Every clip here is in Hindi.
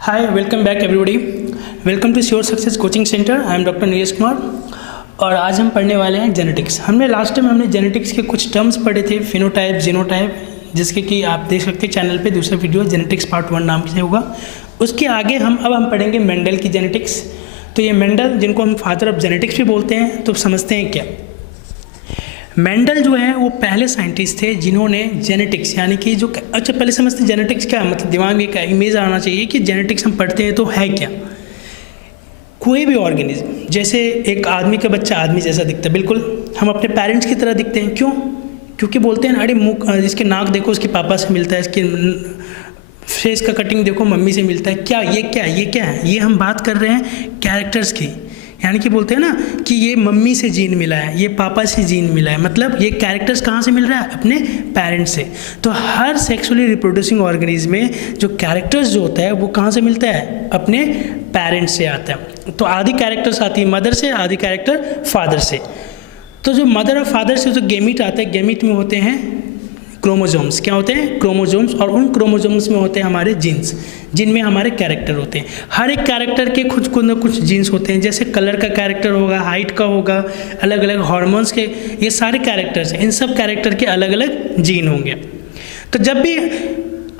Hi, welcome back everybody. Welcome to Sure Success Coaching Centre. I am doctor Neeraj Kumar और आज हम पढ़ने वाले हैं जेनेटिक्स। लास्ट टाइम हमने जेनेटिक्स के कुछ टर्म्स पढ़े थे, फिनोटाइप, जीनोटाइप, जिसके कि आप देख सकते हैं चैनल पे दूसरा वीडियो जेनेटिक्स पार्ट 1 नाम से होगा। उसके आगे हम पढ़ेंगे मेंडल की जेनेटिक्स। तो ये मेंडल, जिनको हम फादर ऑफ जेनेटिक्स भी बोलते हैं, तो समझते हैं क्या। मेंडल जो है वो पहले साइंटिस्ट थे जिन्होंने जेनेटिक्स यानी कि जो पहले समझते हैं जेनेटिक्स क्या, मतलब दिमाग में क्या इमेज आना चाहिए कि जेनेटिक्स हम पढ़ते हैं तो है क्या। कोई भी ऑर्गेनिज्म, जैसे एक आदमी का बच्चा आदमी जैसा दिखता है, बिल्कुल हम अपने पेरेंट्स की तरह दिखते हैं। क्यों? क्योंकि बोलते हैं अरे मुँह, इसके नाक देखो उसके पापा से मिलता है, इसके फेस का कटिंग देखो मम्मी से मिलता है। ये क्या है? ये हम बात कर रहे हैं कैरेक्टर्स की, यानी कि बोलते हैं ना कि ये मम्मी से जीन मिला है, ये पापा से जीन मिला है, मतलब ये कैरेक्टर्स कहाँ से मिल रहा है? अपने पेरेंट्स से। तो हर सेक्सुअली रिप्रोड्यूसिंग ऑर्गेनिज्म में जो कैरेक्टर्स जो होता है वो कहाँ से मिलता है? अपने पेरेंट्स से आता है। तो आधी कैरेक्टर्स आती है मदर से, आधी कैरेक्टर फादर से। तो जो मदर और फादर से जो गेमीट आते हैं, गेमीट में होते हैं क्रोमोजोम्स। क्या होते हैं? क्रोमोजोम्स। और उन क्रोमोजोम्स में होते हैं हमारे जीन्स, जिनमें हमारे कैरेक्टर होते हैं। हर एक कैरेक्टर के कुछ न कुछ जीन्स होते हैं, जैसे कलर का कैरेक्टर होगा, हाइट का होगा, अलग अलग हार्मोन्स के, ये सारे कैरेक्टर्स हैं। इन सब कैरेक्टर के अलग अलग जीन होंगे। तो जब भी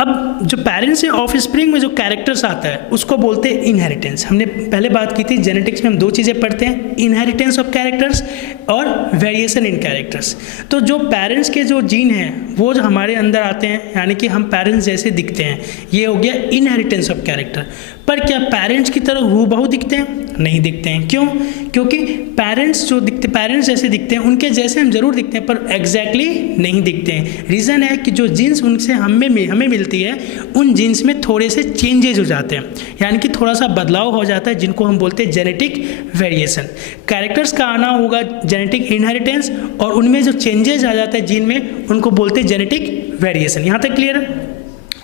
अब जो पेरेंट्स से ऑफ स्प्रिंग में जो कैरेक्टर्स आता है उसको बोलते हैं इनहेरिटेंस। हमने पहले बात की थी जेनेटिक्स में हम 2 चीज़ें पढ़ते हैं, इनहेरिटेंस ऑफ कैरेक्टर्स और वेरिएशन इन कैरेक्टर्स। तो जो पेरेंट्स के जो जीन हैं वो जो हमारे अंदर आते हैं, यानी कि हम पेरेंट्स जैसे दिखते हैं, ये हो गया इनहेरिटेंस ऑफ कैरेक्टर। पर क्या पेरेंट्स की तरह हूबहू दिखते हैं? नहीं दिखते हैं। क्यों? क्योंकि पेरेंट्स जैसे दिखते हैं, उनके जैसे हम जरूर दिखते हैं पर एग्जैक्टली नहीं दिखते हैं। रीज़न है कि जो जीन्स उनसे हमें मिलती है, उन जीन्स में थोड़े से चेंजेज हो जाते हैं, यानी कि थोड़ा सा बदलाव हो जाता है, जिनको हम बोलते हैं जेनेटिक वेरिएशन। कैरेक्टर्स का आना होगा जेनेटिक इनहेरिटेंस, और उनमें जो चेंजेज आ जाता है जीन में, उनको बोलते हैं जेनेटिक वेरिएशन। यहाँ तक क्लियर है?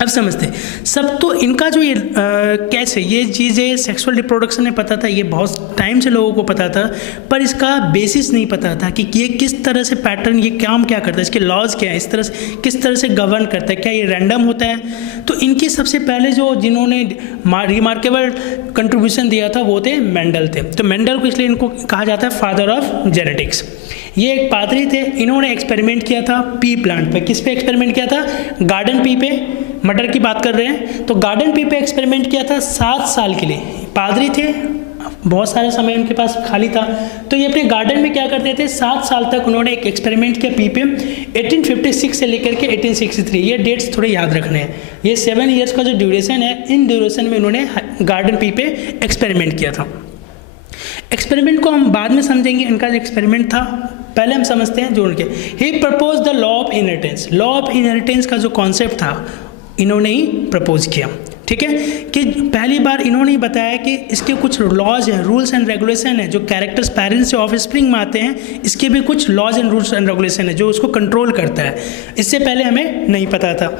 अब समझते हैं सब। तो इनका जो ये कैसे ये चीज़ें सेक्सुअल रिप्रोडक्शन में पता था, ये बहुत टाइम से लोगों को पता था, पर इसका बेसिस नहीं पता था कि ये किस तरह से पैटर्न, ये काम क्या करता है, इसके लॉज क्या है, इस तरह से किस तरह से गवर्न करता है, क्या ये रैंडम होता है। तो इनकी सबसे पहले जिन्होंने रिमार्केबल कंट्रीब्यूशन दिया था वो थे मेंडल थे। तो मेंडल को इसलिए इनको कहा जाता है फादर ऑफ जेनेटिक्स। ये एक पादरी थे, इन्होंने एक्सपेरिमेंट किया था पी प्लांट पे। किस पे एक्सपेरिमेंट किया था? गार्डन पी पे, मटर की बात कर रहे हैं। तो गार्डन पी पे एक्सपेरिमेंट किया था 7 साल के लिए। पादरी थे, बहुत सारे समय उनके पास खाली था, तो ये अपने गार्डन में क्या करते थे, 7 साल तक उन्होंने एक एक्सपेरिमेंट किया पी पे। 1856 से लेकर के 1863, ये डेट्स थोड़े याद रखने हैं। ये 7 ईयर्स का जो ड्यूरेशन है, इन ड्यूरेशन में उन्होंने गार्डन पी पे एक्सपेरिमेंट किया था। एक्सपेरिमेंट को हम बाद में समझेंगे, इनका जो एक्सपेरिमेंट था पहले हम समझते हैं जोड़ के। He propose the law of inheritance. Law of inheritance का जो कॉन्सेप्ट था इन्होंने ही प्रपोज किया। ठीक है, कि पहली बार इन्होंने ही बताया कि इसके कुछ लॉज हैं, रूल्स एंड रेगुलेशन है, जो कैरेक्टर्स पेरेंट्स से ऑफ स्प्रिंग में आते हैं, इसके भी कुछ laws and rules and regulation है जो उसको कंट्रोल करता है। इससे पहले हमें नहीं पता था।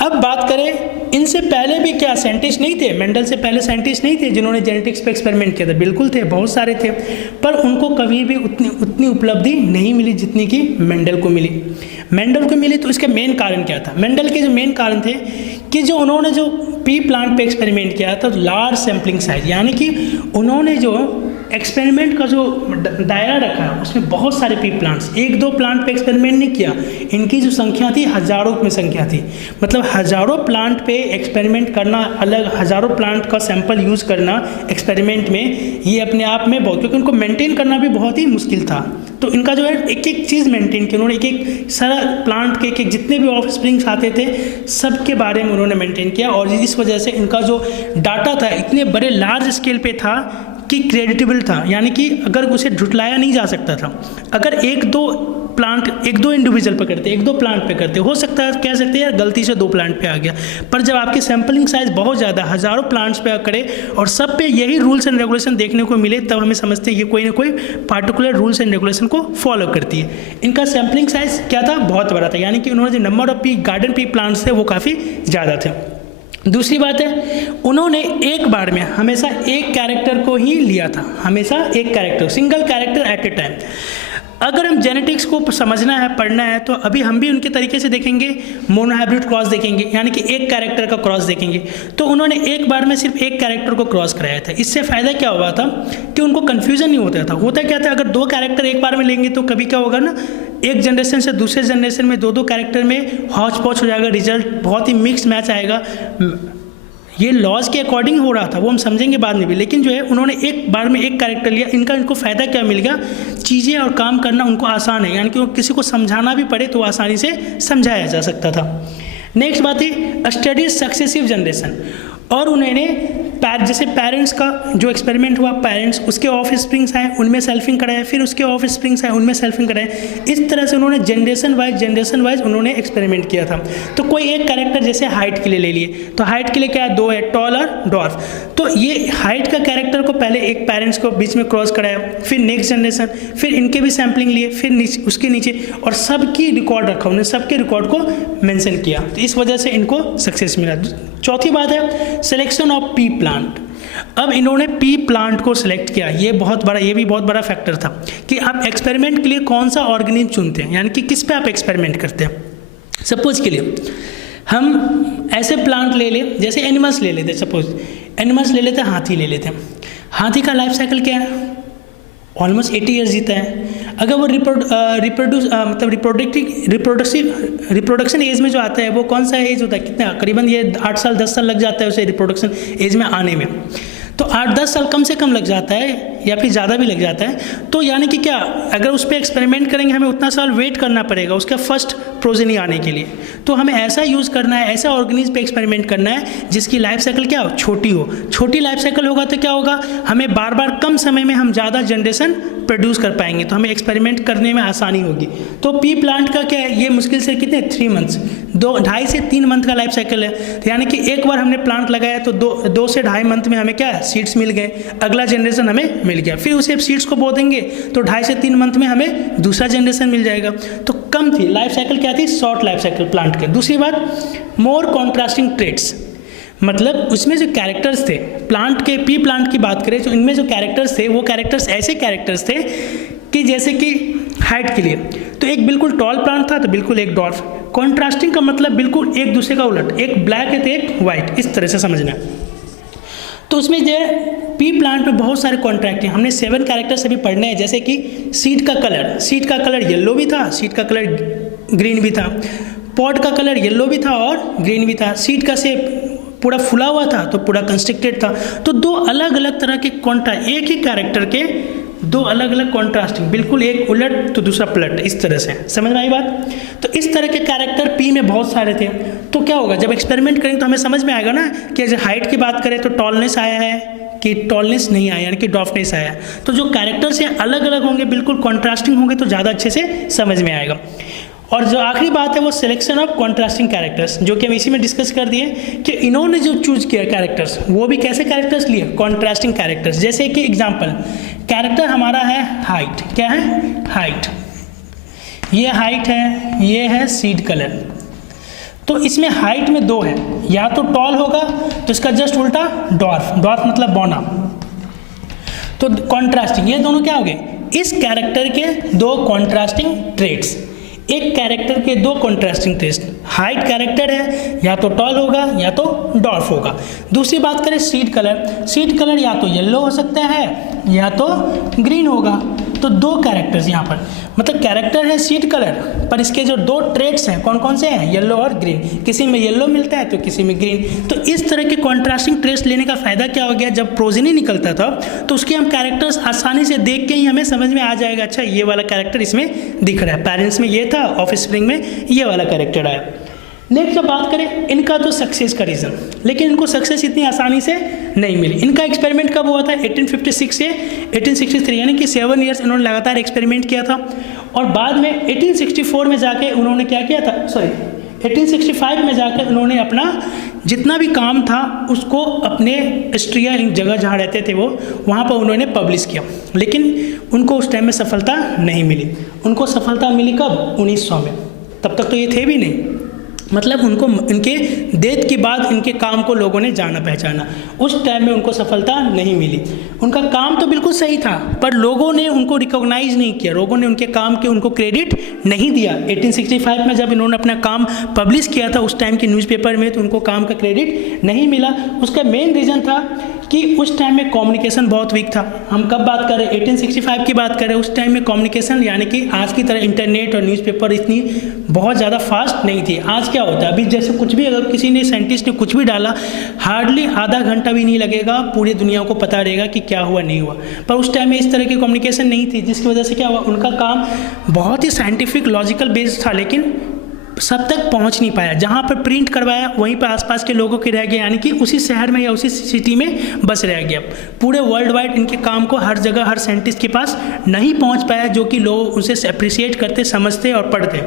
अब बात करें, इनसे पहले भी क्या साइंटिस्ट नहीं थे? मेंडल से पहले साइंटिस्ट नहीं थे जिन्होंने जेनेटिक्स पे एक्सपेरिमेंट किया था? बिल्कुल थे, बहुत सारे थे, पर उनको कभी भी उतनी उपलब्धि नहीं मिली जितनी कि मेंडल को मिली। मेंडल को मिली तो इसका मेन कारण क्या था? मेंडल के जो मेन कारण थे कि जो उन्होंने जो पी प्लांट पे एक्सपेरिमेंट किया था, लार्ज सैम्पलिंग साइज, यानी कि उन्होंने जो एक्सपेरिमेंट का जो दायरा रखा उसमें बहुत सारे पी प्लांट्स, 1-2 प्लांट पे एक्सपेरिमेंट नहीं किया। इनकी जो संख्या थी हज़ारों में संख्या थी, मतलब हज़ारों प्लांट पे एक्सपेरिमेंट करना, अलग हज़ारों प्लांट का सैंपल यूज़ करना एक्सपेरिमेंट में, ये अपने आप में बहुत, क्योंकि उनको मेंटेन करना भी बहुत ही मुश्किल था। तो इनका जो है एक एक चीज़ मेंटेन की उन्होंने, एक सारा प्लांट के एक जितने भी ऑफ स्प्रिंग्स आते थे सब के बारे में उन्होंने मेंटेन किया, और इस वजह से इनका जो डाटा था इतने बड़े लार्ज स्केल पे था कि क्रेडिटेबल था, यानी कि अगर उसे झुटलाया नहीं जा सकता था। अगर 1-2 इंडिविजुअल पे करते, 1-2 प्लांट पे करते, हो सकता है कह सकते हैं यार गलती से 2 प्लांट पे आ गया, पर जब आपकी सैम्पलिंग साइज बहुत ज़्यादा, हज़ारों प्लांट्स पे करे और सब पे यही रूल्स एंड रेगुलेशन देखने को मिले, तब हमें समझते हैं ये कोई ना कोई पार्टिकुलर रूल्स एंड रेगुलेशन को फॉलो करती है। इनका सैम्पलिंग साइज क्या था? बहुत बड़ा था, यानी कि उन्होंने जो number of garden pea plants थे वो काफ़ी ज़्यादा थे। दूसरी बात है, उन्होंने एक बार में हमेशा एक कैरेक्टर को ही लिया था, हमेशा एक कैरेक्टर, सिंगल कैरेक्टर एट ए टाइम। अगर हम जेनेटिक्स को समझना है, पढ़ना है, तो अभी हम भी उनके तरीके से देखेंगे, मोनोहाइब्रिड क्रॉस देखेंगे, यानी कि एक कैरेक्टर का क्रॉस देखेंगे। तो उन्होंने एक बार में सिर्फ एक कैरेक्टर को क्रॉस कराया था। इससे फ़ायदा क्या हुआ था कि उनको कन्फ्यूजन नहीं होता था। होता क्या था, अगर दो कैरेक्टर एक बार में लेंगे तो कभी क्या होगा ना, एक जनरेशन से दूसरे जनरेशन में दो कैरेक्टर में हौच पौच हो जाएगा, रिजल्ट बहुत ही मिक्स मैच आएगा। ये लॉज के अकॉर्डिंग हो रहा था, वो हम समझेंगे बाद में भी। लेकिन जो है उन्होंने एक बार में एक कैरेक्टर लिया, इनको फ़ायदा क्या मिल गया, चीज़ें और काम करना उनको आसान है, यानी कि किसी को समझाना भी पड़े तो आसानी से समझाया जा सकता था। नेक्स्ट बात है स्टडी सक्सेसिव जनरेशन। और उन्होंने जैसे पेरेंट्स का जो एक्सपेरिमेंट हुआ, पेरेंट्स उसके ऑफ स्प्रिंग्स आए, उनमें सेल्फिंग कराया, फिर उसके ऑफ स्प्रिंग्स आए, उनमें सेल्फिंग कराया। इस तरह से उन्होंने जनरेशन वाइज उन्होंने एक्सपेरिमेंट किया था। तो कोई एक कैरेक्टर जैसे हाइट के लिए ले लिए, तो हाइट के लिए क्या है, दो है, टॉल और डॉर्फ। तो ये हाइट का कैरेक्टर को पहले एक पेरेंट्स को बीच में क्रॉस कराया, फिर नेक्स्ट जनरेशन, फिर इनके भी सैम्पलिंग लिए, फिर उसके नीचे, और सबकी रिकॉर्ड रखा, उन्होंने सबके रिकॉर्ड को मेंशन किया। तो इस वजह से इनको सक्सेस मिला। चौथी बात है सिलेक्शन ऑफ पी प्लांट। अब इन्होंने पी प्लांट को सिलेक्ट किया। ये भी बहुत बड़ा फैक्टर था कि आप एक्सपेरिमेंट के लिए कौन सा ऑर्गेनिज्म चुनते हैं, यानी कि किस पे आप एक्सपेरिमेंट करते हैं। सपोज के लिए हम ऐसे प्लांट ले लें, जैसे एनिमल्स ले लेते हैं, सपोज एनिमल्स ले लेते हैं, हाथी ले लेते हैं। हाथी का लाइफ साइकिल क्या है, ऑलमोस्ट 80 ईयर्स जीता है। अगर वो रिप्रोडक्शन एज में जो आता है, वो कौन सा एज होता है, कितना, करीबन ये 8 साल 10 साल लग जाता है उसे रिप्रोडक्शन एज में आने में। तो 8-10 साल कम से कम लग जाता है, या फिर ज़्यादा भी लग जाता है। तो यानी कि क्या, अगर उस पर एक्सपेरिमेंट करेंगे, हमें उतना साल वेट करना पड़ेगा उसका फर्स्ट प्रोजेनी आने के लिए। तो हमें ऐसा यूज़ करना है, ऐसा ऑर्गेनिज्म पे एक्सपेरिमेंट करना है जिसकी लाइफ साइकिल क्या हो, छोटी हो। छोटी लाइफ साइकिल होगा तो क्या होगा, हमें बार बार कम समय में हम ज़्यादा जनरेशन प्रोड्यूस कर पाएंगे, तो हमें एक्सपेरिमेंट करने में आसानी होगी। तो पी प्लांट का क्या है, ये मुश्किल से कितने 3 मंथ्स, 2.5 से 3 मंथ का लाइफ साइकिल है। तो यानी कि एक बार हमने प्लांट लगाया तो 2 से 2.5 मंथ में हमें क्या, सीड्स मिल गए, अगला जनरेशन हमें मिल गया। फिर उसे सीड्स को बो देंगे तो 2.5 से 3 मंथ में हमें दूसरा जनरेशन मिल जाएगा। तो कम थी लाइफ साइकिल, क्या थी, शॉर्ट लाइफ साइकिल प्लांट के। दूसरी बात, मोर कॉन्ट्रास्टिंग ट्रेट्स, मतलब उसमें जो कैरेक्टर्स थे प्लांट के, पी प्लांट की बात करें तो इनमें जो कैरेक्टर्स थे, वो कैरेक्टर्स ऐसे कैरेक्टर्स थे कि जैसे कि हाइट के लिए तो एक बिल्कुल टॉल प्लांट था, तो बिल्कुल एक डॉर्फ। कॉन्ट्रास्टिंग का मतलब बिल्कुल एक दूसरे का उलट, एक ब्लैक है तो एक वाइट, इस तरह से समझना। तो उसमें जो है पी प्लांट में बहुत सारे कॉन्ट्रैक्ट हैं। हमने 7 कैरेक्टर्स अभी पढ़ने हैं, जैसे कि सीड का कलर येलो भी था, सीड का कलर ग्रीन भी था, पॉट का कलर येलो भी था और ग्रीन भी था, सीड का शेप पूरा फुला हुआ था तो पूरा कंस्ट्रिक्टेड था। तो 2 अलग अलग तरह के कॉन्ट्रास्ट, एक ही कैरेक्टर के 2 अलग अलग कॉन्ट्रास्टिंग, बिल्कुल एक उलट तो दूसरा पलट, इस तरह से समझ में आई बात। तो इस तरह के कैरेक्टर पी में बहुत सारे थे। तो क्या होगा, जब एक्सपेरिमेंट करेंगे तो हमें समझ में आएगा ना कि अगर हाइट की बात करें तो टॉलनेस आया है कि टॉलनेस नहीं आया, यानी कि डॉफनेस आया। तो जो कैरेक्टर्स हैं अलग अलग होंगे, बिल्कुल कॉन्ट्रास्टिंग होंगे, तो ज़्यादा अच्छे से समझ में आएगा। और जो आखिरी बात है वो सिलेक्शन ऑफ कॉन्ट्रास्टिंग कैरेक्टर्स, जो कि हम इसी में डिस्कस कर दिए कि इन्होंने जो चूज किया कैरेक्टर्स, वो भी कैसे कैरेक्टर्स लिए, कॉन्ट्रास्टिंग कैरेक्टर्स। जैसे कि एग्जांपल, कैरेक्टर हमारा है हाइट, क्या है, हाइट, ये हाइट है, ये है सीड कलर। तो इसमें हाइट में 2 है, या तो टॉल होगा तो इसका जस्ट उल्टा डॉर्फ, डॉर्फ मतलब बौना। तो कॉन्ट्रास्टिंग, ये दोनों क्या हो गए, इस कैरेक्टर के 2 कॉन्ट्रास्टिंग ट्रेट्स, एक कैरेक्टर के 2 कॉन्ट्रास्टिंग ट्रेट्स। हाइट कैरेक्टर है, या तो टॉल होगा या तो डॉर्फ होगा। दूसरी बात करें सीड कलर या तो येलो हो सकता है या तो ग्रीन होगा। तो 2 कैरेक्टर्स यहाँ पर, मतलब कैरेक्टर है सीड कलर, पर इसके जो 2 ट्रेट्स हैं कौन कौन से हैं, येलो और ग्रीन। किसी में येलो मिलता है तो किसी में ग्रीन। तो इस तरह के कॉन्ट्रास्टिंग ट्रेट्स लेने का फ़ायदा क्या हो गया, जब प्रोजेनी निकलता था तो उसके हम कैरेक्टर्स आसानी से देख के ही हमें समझ में आ जाएगा, अच्छा ये वाला कैरेक्टर इसमें दिख रहा है, पेरेंट्स में ये था, ऑफ स्प्रिंग में ये वाला कैरेक्टर आया। नेक्स्ट जब बात करें इनका तो सक्सेस का रीज़न, लेकिन इनको सक्सेस इतनी आसानी से नहीं मिली। इनका एक्सपेरिमेंट कब हुआ था, 1856 से 1863, यानी कि 7 ईयर्स इन्होंने लगातार एक्सपेरिमेंट किया था। और बाद में 1864 में जाके उन्होंने क्या किया था, 1865 में जाकर उन्होंने अपना जितना भी काम था उसको अपने ऑस्ट्रिया जगह जहाँ रहते थे वो, वहाँ पर उन्होंने पब्लिश किया। लेकिन उनको उस टाइम में सफलता नहीं मिली। उनको सफलता मिली कब, 1900 में। तब तक तो ये थे भी नहीं। मतलब उनको इनके डेथ के बाद इनके काम को लोगों ने जाना पहचाना। उस टाइम में उनको सफलता नहीं मिली। उनका काम तो बिल्कुल सही था, पर लोगों ने उनको रिकॉग्नाइज नहीं किया, लोगों ने उनके काम के उनको क्रेडिट नहीं दिया। 1865 में जब इन्होंने अपना काम पब्लिश किया था उस टाइम के न्यूज़पेपर में, तो उनको काम का क्रेडिट नहीं मिला। उसका मेन रीज़न था कि उस टाइम में कम्युनिकेशन बहुत वीक था। हम कब बात कर रहे हैं? 1865 की बात कर रहे हैं। उस टाइम में कम्युनिकेशन यानी कि आज की तरह इंटरनेट और न्यूज़पेपर इतनी बहुत ज़्यादा फास्ट नहीं थी। आज क्या होता है, अभी जैसे कुछ भी अगर किसी ने साइंटिस्ट ने कुछ भी डाला, हार्डली आधा घंटा भी नहीं लगेगा, पूरी दुनिया को पता रहेगा कि क्या हुआ नहीं हुआ। पर उस टाइम में इस तरह की कम्युनिकेशन नहीं थी, जिसकी वजह से क्या हुआ, उनका काम बहुत ही साइंटिफिक लॉजिकल बेस्ड था, लेकिन सब तक पहुंच नहीं पाया। जहां पर प्रिंट करवाया वहीं पर आसपास के लोगों के रह गए, यानी कि उसी शहर में या उसी सिटी में बस रह गया। पूरे वर्ल्ड वाइड इनके काम को हर जगह हर साइंटिस्ट के पास नहीं पहुंच पाया, जो कि लोग उसे अप्रिशिएट करते, समझते और पढ़ते।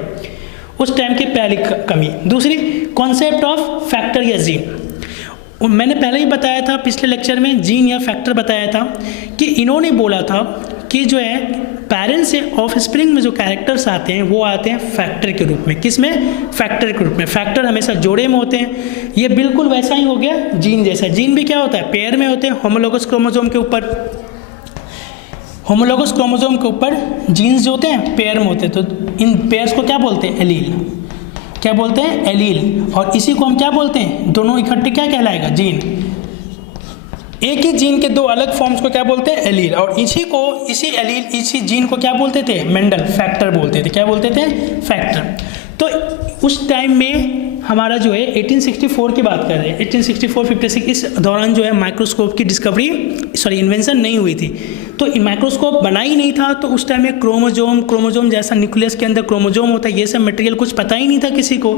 उस टाइम की पहली कमी। दूसरी, कॉन्सेप्ट ऑफ फैक्टर या जीन। मैंने पहले ही बताया था पिछले लेक्चर में, जीन या फैक्टर बताया था कि इन्होंने बोला था कि जो है पेरेंट्स से ऑफ स्प्रिंग में जो कैरेक्टर्स आते हैं वो आते हैं फैक्टर के रूप में। किस में? फैक्टर के रूप में। फैक्टर हमेशा जोड़े में होते हैं। ये बिल्कुल वैसा ही हो गया जीन जैसा। जीन भी क्या होता है? पेयर में होते हैं, होमोलोगस क्रोमोसोम के ऊपर। होमोलोगस क्रोमोसोम के ऊपर जीन्स जो होते हैं पेयर में होते हैं, तो इन पेयर्स को क्या बोलते हैं? एलील। क्या बोलते हैं? एलील। और इसी को हम क्या बोलते हैं? दोनों इकट्ठे क्या कहलाएगा? जीन। एक ही जीन के दो अलग फॉर्म्स को क्या बोलते हैं? एलील। और इसी जीन को क्या बोलते थे? मेंडल फैक्टर बोलते थे। क्या बोलते थे? फैक्टर। तो उस टाइम में हमारा जो है 1864 की बात कर रहे हैं, 1864-56 इस दौरान जो है माइक्रोस्कोप की इन्वेंशन नहीं हुई थी। तो माइक्रोस्कोप बना ही नहीं था, तो उस टाइम में क्रोमोजोम जैसा न्यूक्लियस के अंदर क्रोमोजोम होता है, ये सब मटेरियल कुछ पता ही नहीं था किसी को।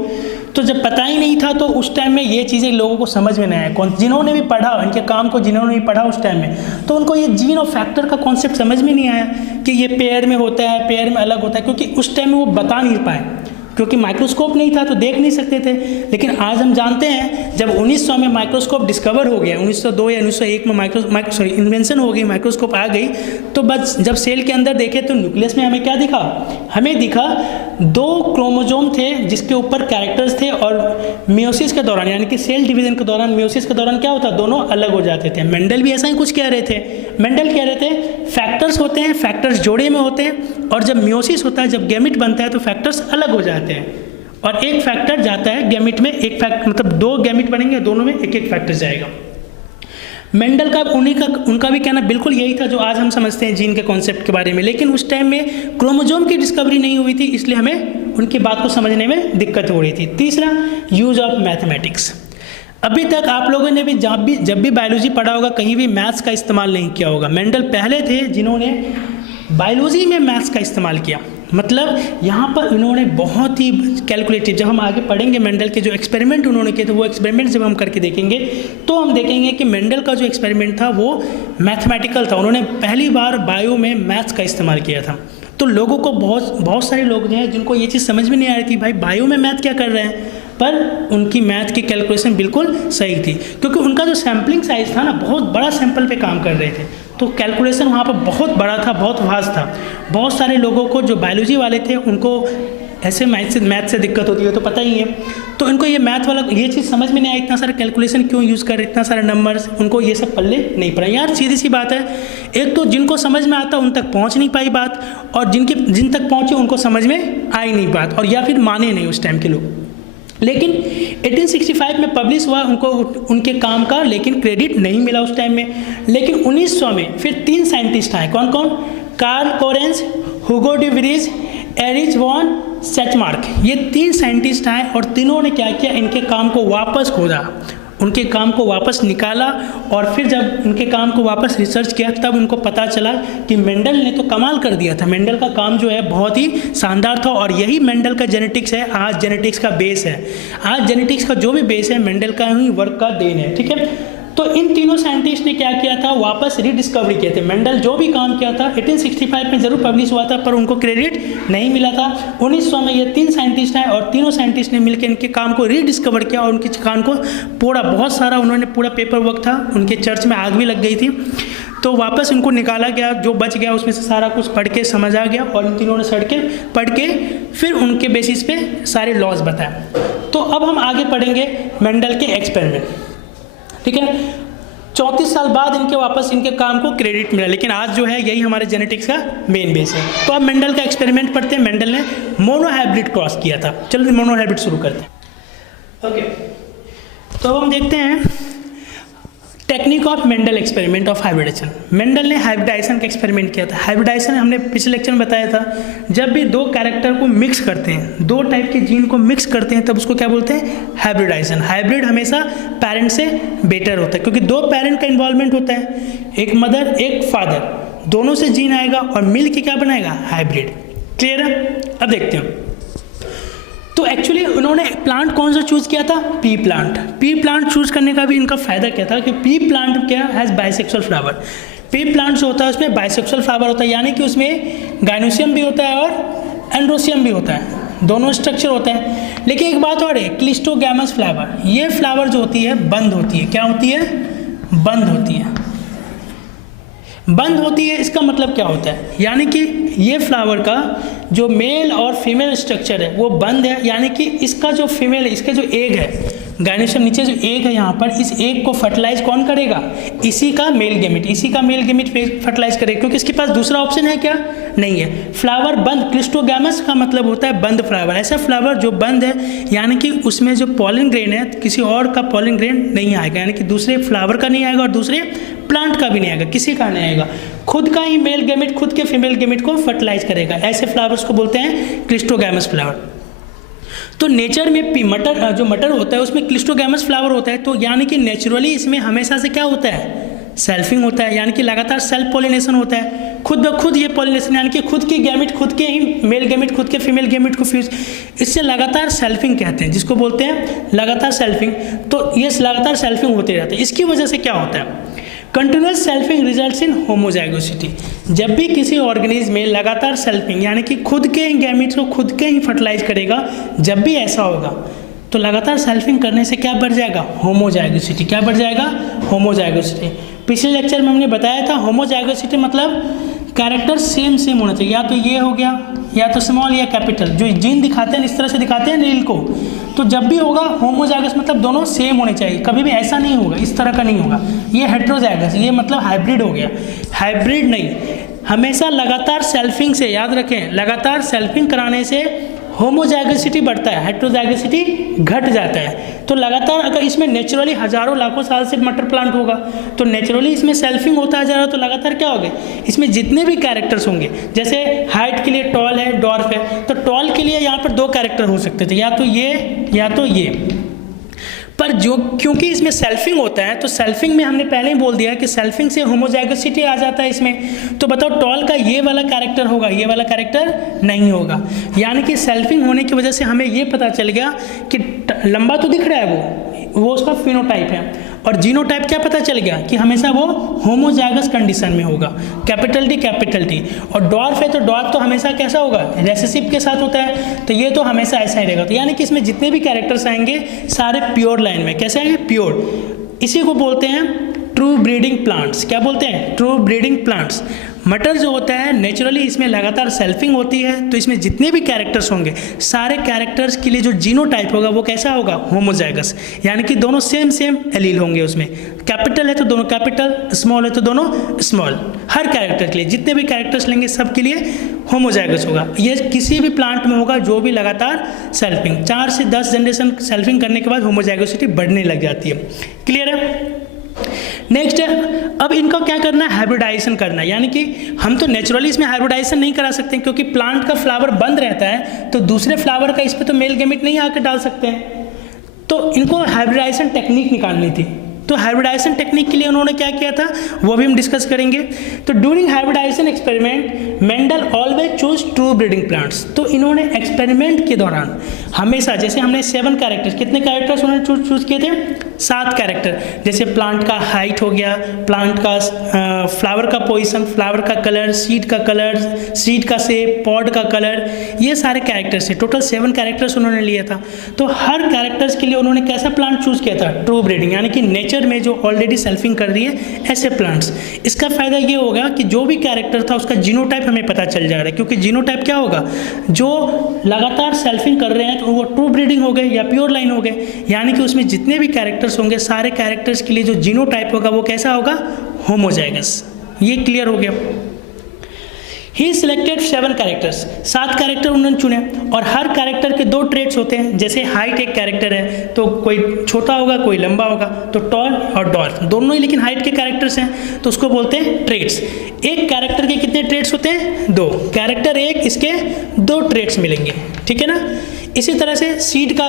तो जब पता ही नहीं था तो उस टाइम में ये चीज़ें लोगों को समझ में नहीं आया। जिन्होंने भी पढ़ा इनके काम को, जिन्होंने भी पढ़ा उस टाइम में, तो उनको ये जीन और फैक्टर का कॉन्सेप्ट समझ में नहीं आया कि ये पेयर में होता है, पेयर में अलग होता है, क्योंकि उस टाइम में वो बता नहीं पाए, क्योंकि माइक्रोस्कोप नहीं था तो देख नहीं सकते थे। लेकिन आज हम जानते हैं जब 1900 में माइक्रोस्कोप डिस्कवर हो गया, 1902 या 1901 में इन्वेंशन हो गई, माइक्रोस्कोप आ गई, तो बस जब सेल के अंदर देखे तो न्यूक्लियस में हमें क्या दिखा? हमें दिखा दो क्रोमोजोम थे जिसके ऊपर कैरेक्टर्स थे, और मियोसिस के दौरान यानी कि सेल डिवीजन के दौरान, मियोसिस के दौरान क्या होता? दोनों अलग हो जाते थे। मेंडल भी ऐसा ही कुछ कह रहे थे। मेंडल कह रहे थे फैक्टर्स होते हैं, फैक्टर्स जोड़े में होते हैं, और जब मियोसिस होता है, जब गैमिट बनता है, तो फैक्टर्स अलग हो जाते हैं, और एक फैक्टर जाता है गैमिट में, एक फैक्टर मतलब दो गैमिट बनेंगे, दोनों में एक एक फैक्टर जाएगा। मेंडल का उनका भी कहना बिल्कुल यही था जो आज हम समझते हैं जीन के कॉन्सेप्ट के बारे में। लेकिन उस टाइम में क्रोमोजोम की डिस्कवरी नहीं हुई थी, इसलिए हमें उनकी बात को समझने में दिक्कत हो रही थी। तीसरा, यूज ऑफ मैथमेटिक्स। अभी तक आप लोगों ने भी जब भी बायोलॉजी पढ़ा होगा, कहीं भी मैथ्स का इस्तेमाल नहीं किया होगा। मेंडल पहले थे जिन्होंने बायोलॉजी में मैथ्स का इस्तेमाल किया। मतलब यहाँ पर इन्होंने बहुत ही कैलकुलेटिव, जब हम आगे पढ़ेंगे मेंडल के जो एक्सपेरिमेंट उन्होंने किए थे, वो एक्सपेरिमेंट जब हम करके देखेंगे तो हम देखेंगे कि मेंडल का जो एक्सपेरिमेंट था वो मैथमेटिकल था। उन्होंने पहली बार बायो में मैथ्स का इस्तेमाल किया था। तो लोगों को बहुत सारे लोग जो हैं जिनको ये चीज़ समझ में नहीं आ रही थी, भाई बायो में मैथ क्या कर रहे हैं, पर उनकी मैथ की कैलकुलेशन बिल्कुल सही थी, क्योंकि उनका जो सैम्पलिंग साइज था ना, बहुत बड़ा सैंपल पे काम कर रहे थे, तो कैलकुलेशन वहाँ पर बहुत बड़ा था, बहुत वास्ट था। बहुत सारे लोगों को जो बायोलॉजी वाले थे उनको ऐसे मैथ से दिक्कत होती है, तो पता ही है। तो इनको ये मैथ वाला ये चीज़ समझ में नहीं आई, इतना सारा कैलकुलेशन क्यों यूज़ कर रहे, इतना सारा नंबर्स, उनको ये सब पल्ले नहीं पड़ा। यार सीधी सी बात है, एक तो जिनको समझ में आता उन तक पहुँच नहीं पाई बात, और जिन तक पहुँचे उनको समझ में आई नहीं बात, और या फिर माने नहीं उस टाइम के लोग। लेकिन 1865 में पब्लिश हुआ उनको उनके काम का, लेकिन क्रेडिट नहीं मिला उस टाइम में। लेकिन 1900 में फिर 3 साइंटिस्ट आए। कौन कौन? Carl Correns, Hugo de Vries, Erich von Tschermak. ये 3 साइंटिस्ट आए और तीनों ने क्या किया, इनके काम को वापस खोदा, उनके काम को वापस निकाला, और फिर जब उनके काम को वापस रिसर्च किया तब उनको पता चला कि मेंडल ने तो कमाल कर दिया था। मेंडल का काम जो है बहुत ही शानदार था, और यही मेंडल का जेनेटिक्स है, आज जेनेटिक्स का बेस है। आज जेनेटिक्स का जो भी बेस है मेंडल का ही वर्क का देन है, ठीक है। तो इन तीनों साइंटिस्ट ने क्या किया था, वापस रीडिस्कवरी किए थे। मेंडल जो भी काम किया था 1865 में जरूर पब्लिश हुआ था, पर उनको क्रेडिट नहीं मिला था। 1900 में ये 3 साइंटिस्ट आए और तीनों साइंटिस्ट ने मिलकर इनके काम को रीडिस्कवर किया, और उनके काम को पूरा बहुत सारा उन्होंने पूरा पेपर वर्क था, उनके चर्च में आग भी लग गई थी, तो वापस इनको निकाला गया, जो बच गया उसमें से सारा कुछ पढ़ के समझ आ गया, और इन तीनों ने पढ़ के फिर उनके बेसिस पे सारे लॉज बताए। तो तो अब हम आगे पढ़ेंगे मेंडल के एक्सपेरिमेंट, ठीक है। 34 साल बाद इनके वापस इनके काम को क्रेडिट मिला, लेकिन आज जो है यही हमारे जेनेटिक्स का मेन बेस है। तो अब मेंडल का एक्सपेरिमेंट पढ़ते हैं। मेंडल ने मोनोहाइब्रिड क्रॉस किया था। चलो मोनोहाइब्रिड शुरू करते हैं। ओके, तो अब हम देखते हैं technique of Mendel experiment of hybridisation. Mendel ने हाइब्रिडाइजेशन का एक्सपेरिमेंट किया था। हाइब्रिडाइजेशन हमने पिछले लेक्चर में बताया था, जब भी दो कैरेक्टर को मिक्स करते हैं, दो टाइप के जीन को मिक्स करते हैं, तब उसको क्या बोलते हैं? हाइब्रिडाइजेशन। हाइब्रिड हमेशा पेरेंट से बेटर होता है, क्योंकि दो पेरेंट का इन्वॉल्वमेंट होता है, एक मदर एक फादर, दोनों से जीन आएगा और मिल के क्या बनाएगा? हाइब्रिड। क्लियर है? अब देखते हैं। तो एक्चुअली उन्होंने प्लांट कौन सा चूज़ किया था? P plant. P plant choose करने का भी इनका फ़ायदा क्या था कि पी प्लांट क्या has bisexual flower. P plant जो होता है उसमें बाइसेक्सुअल फ्लावर होता है, यानी कि उसमें गाइनोसियम भी होता है और एंड्रोसियम भी होता है, दोनों स्ट्रक्चर होते हैं। लेकिन एक बात और है, क्लिस्टोगैमस फ्लावर, ये फ्लावर जो होती है बंद होती है। क्या होती है? बंद होती है। बंद होती है, इसका मतलब क्या होता है? यानी कि ये फ्लावर का जो मेल और फीमेल स्ट्रक्चर है वो बंद है, यानी कि इसका जो फीमेल है, इसका जो एग है, गाइनोसियम नीचे जो एग है यहाँ पर, इस एग को फर्टिलाइज कौन करेगा? इसी का मेल गेमिट, इसी का मेल गेमिट फर्टिलाइज करेगा, क्योंकि इसके पास दूसरा ऑप्शन है क्या? नहीं है। फ्लावर बंद, क्लिस्टोगैमस का मतलब होता है बंद फ्लावर। ऐसा फ्लावर जो बंद है, यानी कि उसमें जो पॉलन ग्रेन है किसी और का पॉलन ग्रेन नहीं आएगा, यानी कि दूसरे फ्लावर का नहीं आएगा और दूसरे प्लांट का भी नहीं आएगा, किसी का नहीं आएगा। खुद का ही मेल गेमिट खुद के फीमेल गेमिट को फर्टिलाइज करेगा। ऐसे फ्लावर्स को बोलते हैं क्लिस्टोगैमस फ्लावर। तो नेचर में मटर जो मटर होता है उसमें क्लिस्टोगैमस फ्लावर होता है, तो यानी कि नेचुरली इसमें हमेशा से क्या होता है? सेल्फिंग होता है, यानी कि लगातार सेल्फ पॉलिनेशन होता है, खुद ब खुद ये पॉलिनेशन, यानी कि खुद की गैमिट खुद के ही मेल गैमिट खुद के फीमेल गैमिट को फ्यूज, इससे लगातार सेल्फिंग कहते हैं, जिसको बोलते हैं लगातार सेल्फिंग। तो ये लगातार सेल्फिंग होते रहता है। इसकी वजह से क्या होता है? Continuous selfing results in homozygosity. जब भी किसी ऑर्गेनिज्म में लगातार सेल्फिंग, यानी कि खुद के ही गैमिट्स को खुद के ही फर्टिलाइज करेगा, जब भी ऐसा होगा तो लगातार सेल्फिंग करने से क्या बढ़ जाएगा? होमोजाइगोसिटी। क्या बढ़ जाएगा? होमोजाइगोसिटी। पिछले लेक्चर में हमने बताया था होमोजाइगोसिटी मतलब कैरेक्टर सेम होना चाहिए, या तो ये हो गया या तो स्मॉल या कैपिटल, जो जीन दिखाते हैं इस तरह से दिखाते हैं नील को, तो जब भी होगा होमोजाइगस मतलब दोनों सेम होने चाहिए, कभी भी ऐसा नहीं होगा, इस तरह का नहीं होगा। ये हेट्रोजाइगस, ये मतलब हाइब्रिड हो गया। हाइब्रिड नहीं, हमेशा लगातार सेल्फिंग से, याद रखें, लगातार सेल्फिंग कराने से होमोजाइगोसिटी बढ़ता है, हेट्रोजाइगोसिटी घट जाता है। तो लगातार अगर इसमें नेचुरली हजारों लाखों साल से मटर प्लांट होगा, तो नेचुरली इसमें सेल्फिंग होता जा रहा है, तो लगातार क्या होगा? इसमें जितने भी कैरेक्टर्स होंगे, जैसे हाइट के लिए टॉल है, डॉर्फ है, तो टॉल के लिए यहाँ पर दो कैरेक्टर हो सकते थे, या तो ये या तो ये। पर जो क्योंकि इसमें सेल्फिंग होता है, तो सेल्फिंग में हमने पहले ही बोल दिया कि सेल्फिंग से होमोजाइगोसिटी आ जाता है इसमें। तो बताओ टॉल का ये वाला कैरेक्टर होगा, ये वाला कैरेक्टर नहीं होगा, यानी कि सेल्फिंग होने की वजह से हमें ये पता चल गया कि लंबा तो दिख रहा है वो उसका फिनोटाइप है, और जीनोटाइप क्या पता चल गया कि हमेशा वो होमोजाइगस कंडीशन में होगा, कैपिटल टी। और डॉर्फ है तो डॉर्फ तो हमेशा कैसा होगा? रिसेसिव के साथ होता है, तो ये तो हमेशा ऐसा ही रहेगा। तो यानी कि इसमें जितने भी कैरेक्टर्स आएंगे सारे प्योर लाइन में, कैसे आएंगे? प्योर। इसी को बोलते हैं ट्रू ब्रीडिंग प्लांट्स। क्या बोलते हैं? True breeding plants. मटर जो होता है नेचुरली इसमें लगातार सेल्फिंग होती है, तो इसमें जितने भी कैरेक्टर्स होंगे सारे कैरेक्टर्स के लिए जो जीनोटाइप होगा वो कैसा होगा? होमोजाइगस, यानी कि दोनों सेम एलील होंगे। उसमें कैपिटल है तो दोनों कैपिटल, स्मॉल है तो दोनों स्मॉल। हर कैरेक्टर के लिए जितने भी कैरेक्टर्स लेंगे सब के लिए होमोजाइगस होगा। ये किसी भी प्लांट में होगा जो भी लगातार सेल्फिंग, 4 से 10 जनरेशन सेल्फिंग करने के बाद होमोजाइगोसिटी बढ़ने लग जाती है। क्लियर है? नेक्स्ट है, अब इनका क्या करना है? हाइब्रिडाइजेशन करना है, यानी कि हम तो नेचुरली इसमें हाइब्रिडाइजेशन नहीं करा सकते, क्योंकि प्लांट का फ्लावर बंद रहता है, तो दूसरे फ्लावर का इस पर तो मेल गेमिट नहीं आकर डाल सकते हैं, तो इनको हाइब्रिडाइजेशन टेक्निक निकालनी थी। तो हाइब्रिडाइजेशन टेक्निक के लिए उन्होंने क्या किया था वो भी हम डिस्कस करेंगे। तो during hybridisation experiment Mendel always choose true breeding plants. तो इन्होंने एक्सपेरिमेंट के दौरान हमेशा, जैसे हमने 7 कैरेक्टर्स, कितने कैरेक्टर्स उन्होंने चूज किए थे? 7 कैरेक्टर। जैसे प्लांट का हाइट हो गया, प्लांट का फ्लावर का पोजीशन, फ्लावर का कलर, सीड का कलर, सीड का शेप, पॉड का कलर, ये सारे कैरेक्टर्स थे। टोटल 7 कैरेक्टर्स उन्होंने लिया था। तो हर कैरेक्टर्स के लिए उन्होंने कैसा प्लांट चूज किया था? ट्रू ब्रीडिंग, यानी कि नेचर नेचर में जो ऑलरेडी सेल्फिंग कर रही है ऐसे प्लांट्स। इसका फ़ायदा ये होगा कि जो भी कैरेक्टर था उसका जीनोटाइप हमें पता चल जा रहा है, क्योंकि जीनोटाइप क्या होगा, जो लगातार सेल्फिंग कर रहे हैं तो वो ट्रू ब्रीडिंग हो गए या प्योर लाइन हो गए, यानी कि उसमें जितने भी कैरेक्टर्स होंगे सारे कैरेक्टर्स के लिए जो जीनोटाइप होगा वो कैसा होगा, होमोजाइगस। ये क्लियर हो गया। ही सिलेक्टेड 7 कैरेक्टर्स, 7 कैरेक्टर उन्होंने चुने और हर कैरेक्टर के 2 ट्रेट्स होते हैं। जैसे हाइट एक कैरेक्टर है तो कोई छोटा होगा कोई लंबा होगा, तो टॉल और डॉर्फ दोनों ही लेकिन हाइट के कैरेक्टर्स हैं तो उसको बोलते हैं ट्रेट्स। एक कैरेक्टर के कितने ट्रेट्स होते हैं, 2 कैरेक्टर एक, इसके 2 ट्रेट्स मिलेंगे, ठीक है ना। इसी तरह से सीड का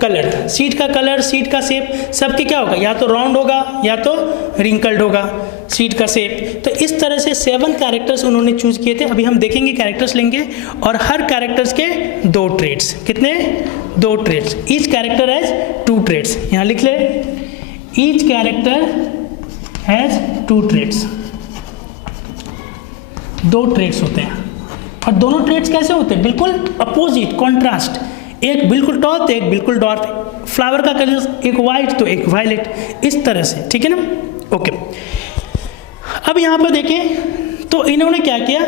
कलर, सीड का कलर, सीड का शेप सबके क्या होगा, या तो राउंड होगा या तो रिंकल्ड होगा सीड का शेप। तो इस तरह से 7 कैरेक्टर्स उन्होंने चूज किए थे। अभी हम देखेंगे कैरेक्टर्स लेंगे और हर कैरेक्टर्स के 2 ट्रेट्स, कितने, 2 traits. Each character has 2 traits, यहाँ लिख ले, each character has 2 traits, 2 traits होते हैं। और दोनों ट्रेट्स कैसे होते हैं, बिल्कुल अपोजिट, कॉन्ट्रास्ट, एक बिल्कुल टॉल तो एक बिल्कुल डॉर्फ, फ्लावर का कलर एक वाइट तो एक वायलेट, इस तरह से, ठीक है ना। ओके, अब यहाँ पर देखें तो इन्होंने क्या किया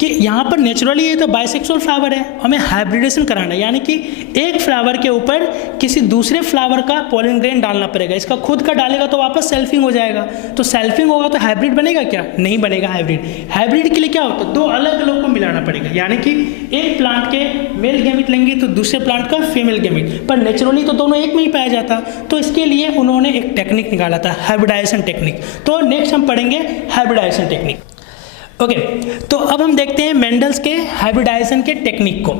कि यहाँ पर नेचुरली ये तो बाइसेक्सुअल फ्लावर है, हमें हाइब्रिडेशन कराना है, यानी कि एक फ्लावर के ऊपर किसी दूसरे फ्लावर का पॉलन ग्रेन डालना पड़ेगा। इसका खुद का डालेगा तो वापस सेल्फिंग हो जाएगा, तो सेल्फिंग होगा तो हाइब्रिड बनेगा क्या, नहीं बनेगा हाइब्रिड। हाइब्रिड के लिए क्या होता है, 2 अलग अलग को मिलाना पड़ेगा, यानी कि एक प्लांट के मेल गैमेट लेंगे तो दूसरे प्लांट का फीमेल गैमेट, पर नेचुरली तो दोनों एक में ही पाया जाता। तो इसके लिए उन्होंने एक टेक्निक निकाला था, हाइब्रिडाइजेशन टेक्निक। तो नेक्स्ट हम पढ़ेंगे हाइब्रिडाइजेशन टेक्निक। ओके, तो अब हम देखते हैं मेंडल्स के हाइब्रिडाइजेशन के टेक्निक को।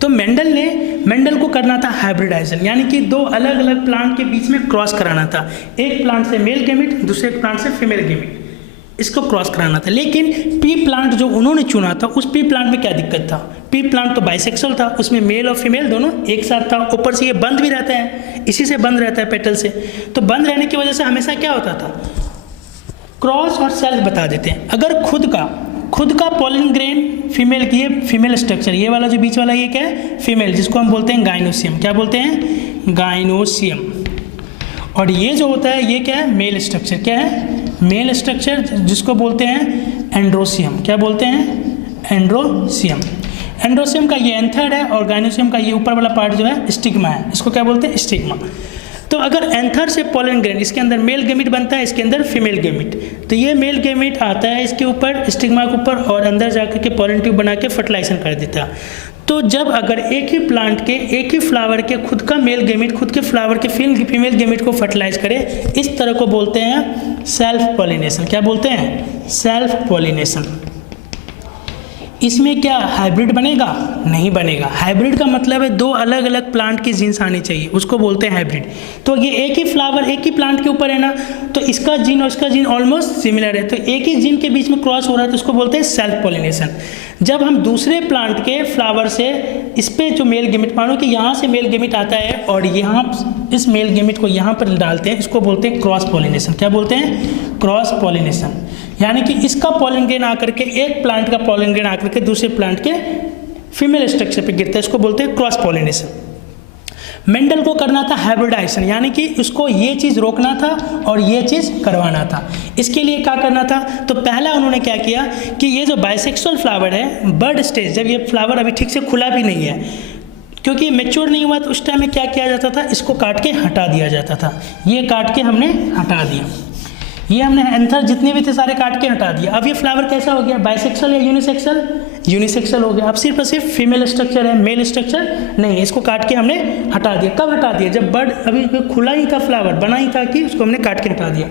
तो मेंडल को करना था हाइब्रिडाइजेशन, यानी कि 2 अलग अलग प्लांट के बीच में क्रॉस कराना था। एक प्लांट से मेल गैमेट, दूसरे प्लांट से फीमेल गैमेट, इसको क्रॉस कराना था। लेकिन पी प्लांट जो उन्होंने चुना था, उस पी प्लांट में क्या दिक्कत था, पी प्लांट तो बाइसेक्सुअल था, उसमें मेल और फीमेल दोनों एक साथ था, ऊपर से ये बंद भी रहता है, इसी से बंद रहता है पेटल से। तो बंद रहने की वजह से हमेशा क्या होता था, क्रॉस और सेल्फ बता देते हैं। अगर खुद का पॉलन ग्रेन फीमेल की, ये फीमेल स्ट्रक्चर, ये वाला जो बीच वाला ये क्या है, फीमेल, जिसको हम बोलते हैं गाइनोसियम। क्या बोलते हैं, गाइनोसियम। और ये जो होता है ये क्या है, मेल स्ट्रक्चर। क्या है, मेल स्ट्रक्चर, जिसको बोलते हैं एंड्रोसियम। क्या बोलते हैं, एंड्रोसियम। एंड्रोसियम का ये एंथर है और गाइनोसियम का ये ऊपर वाला पार्ट जो है स्टिग्मा है, इसको क्या बोलते हैं, स्टिग्मा। तो अगर एंथर से पॉलन ग्रेन, इसके अंदर मेल गैमेट बनता है, इसके अंदर फीमेल गैमेट, तो ये मेल गैमेट आता है इसके ऊपर, स्टिग्मा के ऊपर, और अंदर जाकर के पॉलन ट्यूब बना के फर्टिलाइजेशन कर देता है। तो जब अगर एक ही प्लांट के, एक ही फ्लावर के खुद का मेल गैमेट खुद के फ्लावर के फीमेल गैमेट को फर्टिलाइज करे, इस तरह को बोलते हैं सेल्फ पॉलिनेशन। क्या बोलते हैं, सेल्फ पॉलिनेशन। इसमें क्या हाइब्रिड बनेगा, नहीं बनेगा। हाइब्रिड का मतलब है 2 अलग अलग प्लांट की जीन्स आनी चाहिए, उसको बोलते हैं हाइब्रिड। तो ये एक ही फ्लावर एक ही प्लांट के ऊपर है ना, तो इसका जीन और इसका जीन ऑलमोस्ट सिमिलर है, तो एक ही जीन के बीच में क्रॉस हो रहा है, तो उसको बोलते हैं सेल्फ पॉलिनेशन। जब हम दूसरे प्लांट के फ्लावर से इस पर जो मेल गैमेट, मानो कि यहाँ से मेल गैमेट आता है और यहाँ इस मेल गैमेट को यहाँ पर डालते हैं, इसको बोलते हैं क्रॉस पॉलिनेशन। क्या बोलते हैं, क्रॉस पॉलिनेशन। यानी कि इसका पॉलन ग्रेन आकर के, एक प्लांट का पॉलन ग्रेन आकर के दूसरे प्लांट के फीमेल स्ट्रक्चर पे गिरता है, इसको बोलते हैं क्रॉस पॉलिनेशन। मेंडल को करना था हाइब्रिडाइजेशन, यानी कि उसको ये चीज़ रोकना था और ये चीज़ करवाना था। इसके लिए क्या करना था, तो पहला उन्होंने क्या किया कि ये जो बाइसेक्सुअल फ्लावर है, बर्ड स्टेज, जब ये फ्लावर अभी ठीक से खुला भी नहीं है, क्योंकि मैच्योर नहीं हुआ, तो उस टाइम में क्या किया जाता था, इसको काट के हटा दिया जाता था। ये काट के हमने हटा दिया, ये हमने एंथर जितने भी थे सारे काट के हटा दिया। अब ये फ्लावर कैसा हो गया, बाइसेक्सुअल या यूनिसेक्सुअल, यूनिसेक्सुअल हो गया। अब सिर्फ और सिर्फ फीमेल स्ट्रक्चर है, मेल स्ट्रक्चर नहीं है। इसको काट के हमने हटा दिया। कब हटा दिया, जब बर्ड अभी खुला ही था, फ्लावर बना ही था, कि उसको हमने काट के हटा दिया।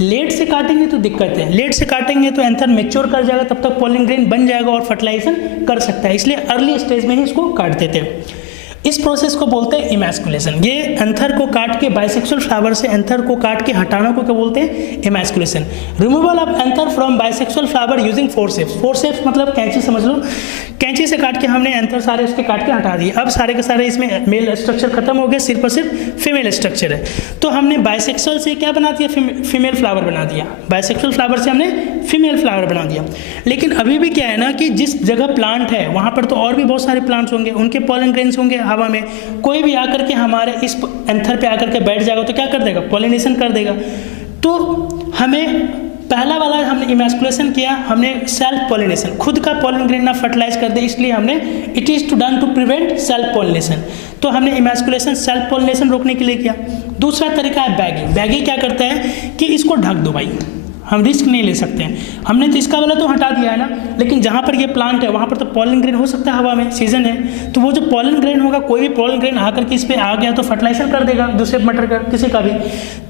लेट से काटेंगे तो दिक्कत है, लेट से काटेंगे तो एंथर मैच्योर कर जाएगा, तब तक पॉलन ग्रेन बन जाएगा और फर्टिलाइजेशन कर सकता है, इसलिए अर्ली स्टेज में ही इसको काट देते हैं। इस प्रोसेस को बोलते हैं इमैस्कुलेशन। ये एंथर को काट के, बाइसेक्सुअल फ्लावर से एंथर को काट के हटाना को क्या बोलते हैं, emasculation. Removal of anther from bisexual flower using forceps. Forceps मतलब कैंची समझ लो, कैंची से काट के हमने एंथर सारे उसके काट के हटा दिए। अब सारे के सारे इसमें मेल स्ट्रक्चर खत्म हो गए, सिर्फ और सिर्फ फीमेल स्ट्रक्चर है। तो हमने बाइसेक्सुअल से क्या बना दिया, फीमेल फ्लावर बना दिया। बाइसेक्सुअल फ्लावर से हमने फीमेल फ्लावर बना दिया। लेकिन अभी भी क्या है ना कि जिस जगह प्लांट है वहाँ पर तो और भी बहुत सारे प्लांट्स होंगे, उनके पॉलन ग्रेन्स होंगे, हवा में, कोई भी आकर के हमारे इस एंथर पे आकर के बैठ जाएगा तो क्या कर देगा, पॉलिनेशन कर देगा। तो हमें पहला वाला हमने इमैस्कुलेशन किया, हमने सेल्फ पॉलिनेशन, खुद का पॉलन ग्रेन ना फर्टिलाइज कर दे, इसलिए हमने it is to done to prevent self pollination. तो हमने इमैस्कुलेशन सेल्फ पॉलिनेशन रोकने के लिए किया। दूसरा तरीका है बैगिंग। बैगिंग क्या करता है कि इसको ढक दो भाई, हम रिस्क नहीं ले सकते हैं। हमने तो इसका वाला तो हटा दिया है ना, लेकिन जहाँ पर ये प्लांट है वहाँ पर तो पॉलन ग्रेन हो सकता है, हवा में सीजन है, तो वो जो पॉलन ग्रेन होगा, कोई भी पॉलन ग्रेन आकर के इस पर आ गया तो फर्टिलाइजर कर देगा दूसरे मटर का, किसी का भी।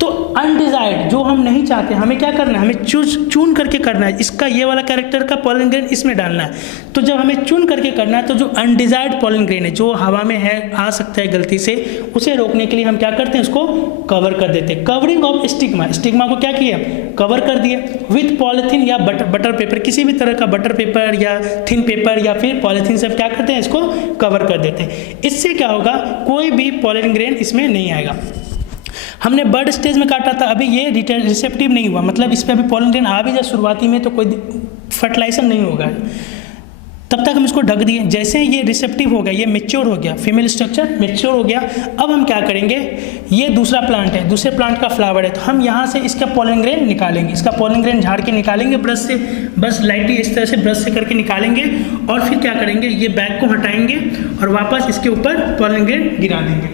तो अनडिजायर्ड जो हम नहीं चाहते, हमें क्या करना है, हमें चून करके करना है, इसका ये वाला कैरेक्टर का पॉलन ग्रेन इसमें डालना है। तो जब हमें चून करके करना है तो जो अनडिजायर्ड पॉलन ग्रेन है, जो हवा में है, आ सकता है गलती से, उसे रोकने के लिए हम क्या करते हैं, उसको कवर कर देते हैं। कवरिंग ऑफ स्टिग्मा, स्टिग्मा को क्या किया, कवर कर दिए विथ पॉलिथीन या बटर पेपर, किसी भी तरह का बटर पेपर या थिन पेपर या फिर पॉलिथीन से क्या करते हैं, इसको कवर कर देते हैं। इससे क्या होगा, कोई भी पॉलन ग्रेन इसमें नहीं आएगा। हमने बर्ड स्टेज में काटा था, अभी ये रिसेप्टिव नहीं हुआ, मतलब इस पर अभी पॉलन ग्रेन आ भी जाए शुरुआती में तो कोई फर्टिलाइजेशन नहीं होगा, तब तक हम इसको ढक दिए। जैसे ये रिसेप्टिव हो गया, ये मैच्योर हो गया, फीमेल स्ट्रक्चर मैच्योर हो गया, अब हम क्या करेंगे, ये दूसरा प्लांट है, दूसरे प्लांट का फ्लावर है, तो हम यहाँ से इसका पॉलन ग्रेन निकालेंगे, इसका पॉलन ग्रेन झाड़ के निकालेंगे ब्रश से, बस लाइटली इस तरह से ब्रश से करके निकालेंगे, और फिर क्या करेंगे, ये बैग को हटाएंगे और वापस इसके ऊपर पॉलन ग्रेन गिरा देंगे।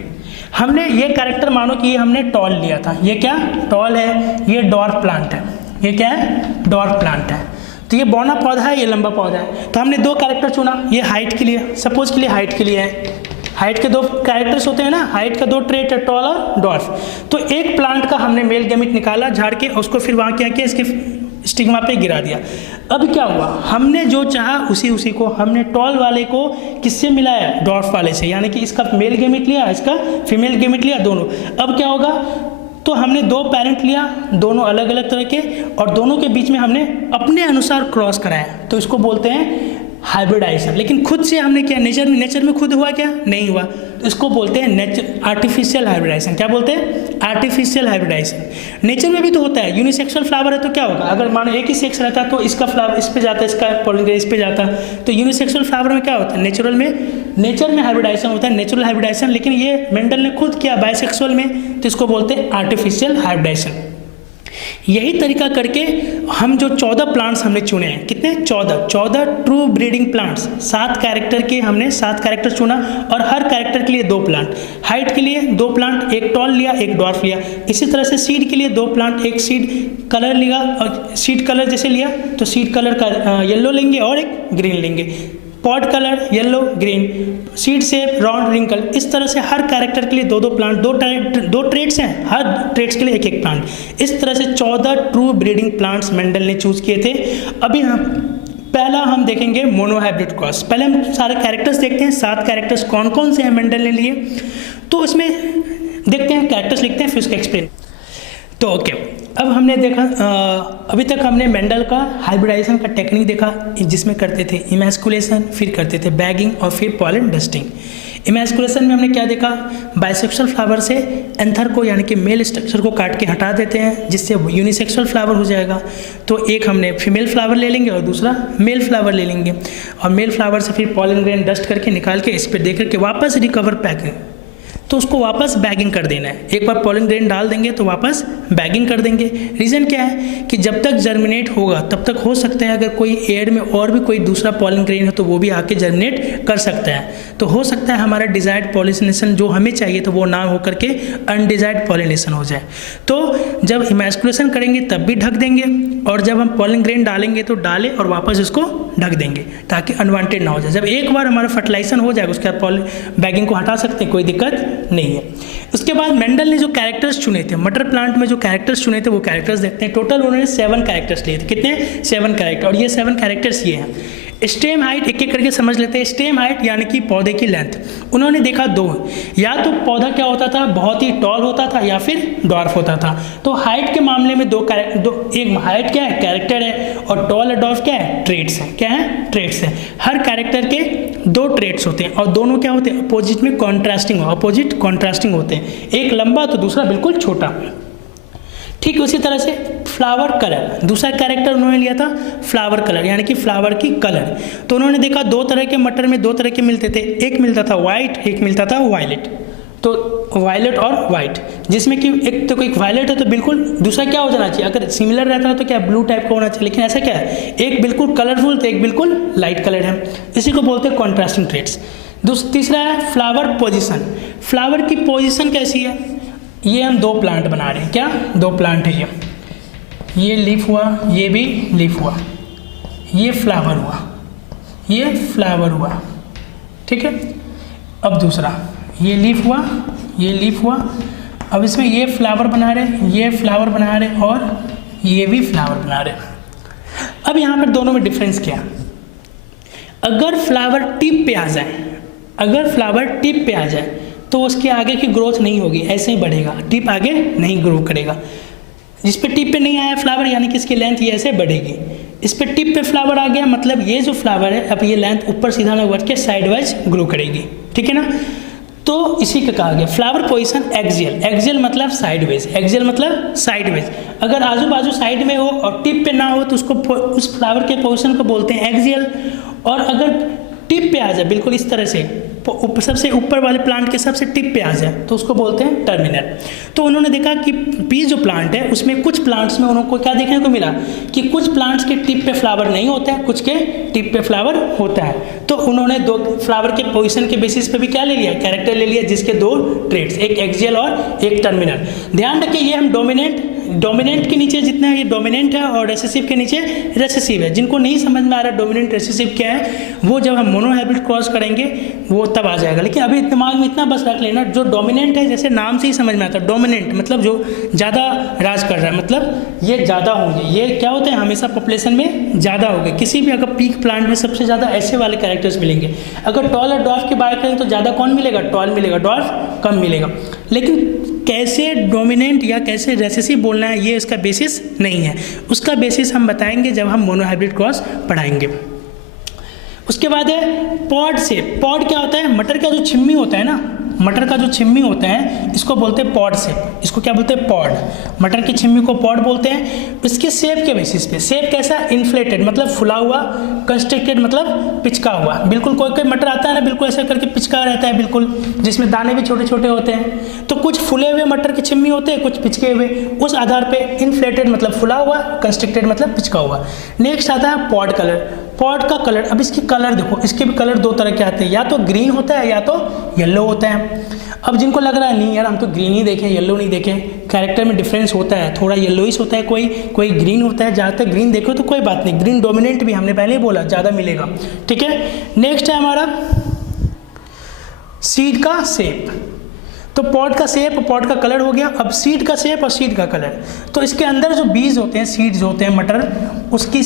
हमने ये कैरेक्टर मानो कि ये हमने टॉल लिया था, ये क्या टॉल है, ये डॉर्फ प्लांट है, ये क्या है, डॉर्फ प्लांट है, तो ये बौना पौधा है, ये लंबा पौधा है। तो हमने दो कैरेक्टर चुना, ये हाइट के लिए, सपोज के लिए हाइट के लिए है, हाइट के दो कैरेक्टर्स होते हैं ना, हाइट का दो ट्रेट है, टॉल और डॉर्फ। तो एक प्लांट का हमने मेल गैमेट निकाला झाड़ के, उसको फिर वहाँ क्या किया, इसके स्टिग्मा पे गिरा दिया। अब क्या हुआ, हमने जो चाहा उसी को हमने टॉल वाले को किससे मिलाया, डॉर्फ वाले से, यानी कि इसका मेल गैमेट लिया, इसका फीमेल गैमेट लिया, दोनों। अब क्या होगा, तो हमने दो पेरेंट लिया, दोनों अलग अलग तरह के, और दोनों के बीच में हमने अपने अनुसार क्रॉस कराया, तो इसको बोलते हैं हाइब्रिडाइजेशन। लेकिन खुद से हमने क्या, नेचर में खुद हुआ क्या, नहीं हुआ, तो इसको बोलते हैं आर्टिफिशियल हाइब्रिडाइजेशन। क्या बोलते हैं, आर्टिफिशियल हाइब्रिडाइजेशन। नेचर में भी तो होता है, यूनिसेक्सुअल फ्लावर है तो क्या होगा, अगर मानो एक ही सेक्स रहता तो इसका फ्लावर इस पे जाता, इसका पॉलन ग्रेन इस पे जाता, तो यूनिसेक्सुअल फ्लावर में क्या होता है, नेचर में हाइब्रिडाइजेशन होता है, नेचुरल हाइब्रिडाइजेशन। लेकिन ये मेंडल ने खुद किया बाइसेक्सुअल में, तो इसको बोलते हैं आर्टिफिशियल हाइब्रिडाइजेशन। यही तरीका करके हम जो 14 प्लांट्स हमने चुने हैं, कितने, 14 ट्रू ब्रीडिंग प्लांट्स, 7 कैरेक्टर के हमने 7 कैरेक्टर चुना, और हर कैरेक्टर के लिए 2 प्लांट, हाइट के लिए 2 प्लांट, एक टॉल लिया, एक डॉर्फ लिया। इसी तरह से सीड के लिए 2 प्लांट, एक सीड कलर लिया, और सीड कलर जैसे लिया तो सीड कलर का येलो लेंगे और एक ग्रीन लेंगे, pod colour yellow green, seed shape round wrinkle. इस तरह से हर कैरेक्टर के लिए 2 प्लांट, दो ट्रेड्स हैं, हर ट्रेड्स के लिए एक प्लांट। इस तरह से 14 ट्रू ब्रीडिंग प्लांट्स मेंडल ने चूज किए थे। अभी पहला हम देखेंगे मोनोहाइब्रिड क्रॉस। पहले हम सारे कैरेक्टर्स देखते हैं, 7 कैरेक्टर्स कौन कौन से हैं मेंडल ने लिए, तो इसमें देखते हैं, कैरेक्टर्स लिखते हैं, फिर उसका एक्सप्लेन। तो ओके, अब हमने देखा, अभी तक हमने मेंडल का हाइब्रिडाइजेशन का टेक्निक देखा, जिसमें करते थे इमैस्कुलेशन, फिर करते थे बैगिंग और फिर पॉलन डस्टिंग। इमैस्कुलेशन में हमने क्या देखा, बाइसेक्सुअल फ्लावर से एंथर को यानी कि मेल स्ट्रक्चर को काट के हटा देते हैं, जिससे यूनिसेक्सुअल फ्लावर हो जाएगा। तो एक हमने फीमेल फ्लावर ले लेंगे और दूसरा मेल फ्लावर ले लेंगे, और मेल फ्लावर से फिर पॉलन ग्रेन डस्ट करके निकाल के इस पर दे करके वापस रिकवर पैकिंग, तो उसको वापस बैगिंग कर देना है। एक बार पॉलन ग्रेन डाल देंगे तो वापस बैगिंग कर देंगे। रीज़न क्या है कि जब तक जर्मिनेट होगा तब तक हो सकता है, अगर कोई एयर में और भी कोई दूसरा पॉलन ग्रेन है तो वो भी आके जर्मिनेट कर सकता है। तो हो सकता है हमारा डिजायर्ड पॉलिनेशन जो हमें चाहिए तो वो ना हो करके अनडिजायर्ड पॉलिनेशन हो जाए। तो जब इमैस्कुलेशन करेंगे तब भी ढक देंगे, और जब हम पॉलन ग्रेन डालेंगे तो डालें और वापस उसको ढक देंगे ताकि अनवांटेड ना हो जाए। जब एक बार हमारा फर्टिलाइजेशन हो जाएगा उसके बाद बैगिंग को हटा सकते हैं, कोई दिक्कत नहीं है। उसके बाद मेंडल ने जो कैरेक्टर्स चुने थे, मटर प्लांट में जो कैरेक्टर्स चुने थे वो कैरेक्टर्स देखते हैं। टोटल उन्होंने 7 कैरेक्टर्स लिए थे, कितने, 7 कैरेक्टर, और ये 7 कैरेक्टर्स ये हैं। स्टेम हाइट एक एक करके समझ लेते हैं। स्टेम हाइट यानी कि पौधे की लेंथ, उन्होंने देखा 2, या तो पौधा क्या होता था, बहुत ही टॉल होता था या फिर डॉर्फ होता था। तो हाइट के मामले में एक हाइट क्या है, कैरेक्टर है, और टॉल और डॉर्फ क्या है, ट्रेट्स है। क्या है, ट्रेट्स है। हर कैरेक्टर के 2 ट्रेट्स होते हैं, और दोनों क्या होते हैं, अपोजिट में कॉन्ट्रास्टिंग होते हैं। एक लंबा तो दूसरा बिल्कुल छोटा। ठीक उसी तरह से फ्लावर कलर, दूसरा कैरेक्टर उन्होंने लिया था फ्लावर कलर, यानी कि फ्लावर की कलर। तो उन्होंने देखा दो तरह के मटर में दो तरह के मिलते थे, एक मिलता था वाइट, एक मिलता था वायलेट। तो वायलेट और वाइट, जिसमें कि एक तो एक वायलेट है तो बिल्कुल दूसरा क्या हो जाना चाहिए, अगर सिमिलर रहता है तो क्या ब्लू टाइप का होना चाहिए, लेकिन ऐसा क्या है, एक बिल्कुल कलरफुल तो एक बिल्कुल लाइट कलर है, इसी को बोलते हैं कॉन्ट्रास्टिंग ट्रेट्स। तीसरा है फ्लावर पोजीशन। फ्लावर की पोजीशन कैसी है, ये हम दो प्लांट बना रहे हैं, क्या दो प्लांट है, ये लीफ हुआ, ये भी लीफ हुआ, ये फ्लावर हुआ, ये फ्लावर हुआ, ठीक है। अब दूसरा ये लीफ हुआ, ये लीफ हुआ, अब इसमें ये फ्लावर बना रहे, ये फ्लावर बना रहे और ये भी फ्लावर बना रहे। अब यहाँ पर दोनों में डिफरेंस क्या, अगर फ्लावर टिप पे आ जाए, अगर फ्लावर टिप पे आ जाए तो उसके आगे की ग्रोथ नहीं होगी, ऐसे ही बढ़ेगा, टिप आगे नहीं ग्रो करेगा। जिस पे टिप पे नहीं आया फ्लावर यानी कि इसकी लेंथ ये ऐसे बढ़ेगी, इस पे टिप पे फ्लावर आ गया मतलब ये जो फ्लावर है अब ये लेंथ ऊपर सीधा ना बढ़ के साइड वाइज ग्रो करेगी, ठीक है ना। तो इसी का कहा गया फ्लावर पोजीशन एक्सियल, एक्सियल मतलब साइडवेज, एक्सियल मतलब साइडवेज। अगर आजू बाजू साइड में हो और टिप पे ना हो तो उसको उस फ्लावर के पोजीशन को बोलते हैं एक्सियल। और अगर टिप पे आ जाए बिल्कुल इस तरह से, सबसे ऊपर वाले प्लांट के सबसे टिप पे आ जाए तो उसको बोलते हैं टर्मिनल। तो उन्होंने देखा कि पीस जो प्लांट है उसमें कुछ प्लांट्स में उनको क्या देखने को मिला कि कुछ प्लांट्स के टिप पे फ्लावर नहीं होता है, कुछ के टिप पे फ्लावर होता है। तो उन्होंने दो फ्लावर के पोजीशन के बेसिस पे भी क्या ले लिया, कैरेक्टर ले लिया, जिसके दो ट्रेड्स, एक एक्सियल और एक टर्मिनल। ध्यान रखिए ये हम डोमिनेंट के नीचे जितना ये डोमिनेंट है और रेसेसिव के नीचे रेसेसिव है। जिनको नहीं समझ में आ रहा डोमिनेंट रेसेसिव क्या है, वो जब हम मोनोहाइब्रिड क्रॉस करेंगे वो तब आ जाएगा। लेकिन अभी दिमाग में इतना बस रख लेना, जो डोमिनेंट है जैसे नाम से ही समझ में आता है, डोमिनेंट मतलब जो ज़्यादा राज कर रहा है, मतलब ये ज़्यादा होंगे, ये क्या होते हैं हमेशा पॉपुलेशन में ज़्यादा होंगे। किसी भी अगर पीक प्लांट में सबसे ज़्यादा ऐसे वाले कैरेक्टर्स मिलेंगे। अगर टॉल और डॉर्फ की बात करें तो ज़्यादा कौन मिलेगा, टॉल मिलेगा, डॉर्फ कम मिलेगा। लेकिन कैसे डोमिनेंट या कैसे रेसेसिव बोलना है ये इसका बेसिस नहीं है, उसका बेसिस हम बताएंगे जब हम मोनोहाइब्रिड क्रॉस पढ़ाएंगे। उसके बाद है पॉड शेप। पॉड क्या होता है, मटर का जो छिम्मी होता है ना, मटर का जो छिम्मी होता है इसको बोलते हैं पॉड शेप, इसको क्या बोलते हैं पॉड, मटर की छिम्मी को पॉड बोलते हैं। इसके शेप के बेसिस पे, शेप कैसा, इन्फ्लेटेड मतलब फुला हुआ, कंस्ट्रिक्टेड मतलब पिचका हुआ। बिल्कुल कोई कोई मटर आता है ना बिल्कुल ऐसा करके पिचका रहता है बिल्कुल, जिसमें दाने भी छोटे छोटे होते हैं। तो कुछ फुले हुए मटर की छिम्मी होते हैं, कुछ पिचके हुए, उस आधार पे इन्फ्लेटेड मतलब फुला हुआ, कंस्ट्रिक्टेड मतलब पिचका हुआ। नेक्स्ट आता है पॉड कलर। पॉड का कलर, अब इसकी कलर देखो, इसके भी कलर दो तरह के आते हैं, या तो ग्रीन होता है या तो येलो होता है। अब जिनको लग रहा है नहीं यार हम तो ग्रीन ही देखें येलो नहीं देखें, कैरेक्टर में डिफरेंस होता है, थोड़ा येलोइश होता है, कोई ग्रीन होता है, ज़्यादातर ग्रीन देखो तो कोई बात नहीं, ग्रीन डोमिनेंट भी हमने पहले ही बोला ज़्यादा मिलेगा, ठीक है। नेक्स्ट है हमारा सीड का शेप। तो पॉड का शेप और पॉड का कलर हो गया। अब सीड का शेप और सीड का कलर, तो इसके अंदर जो बीज होते हैं, सीड्स होते हैं मटर, उसकी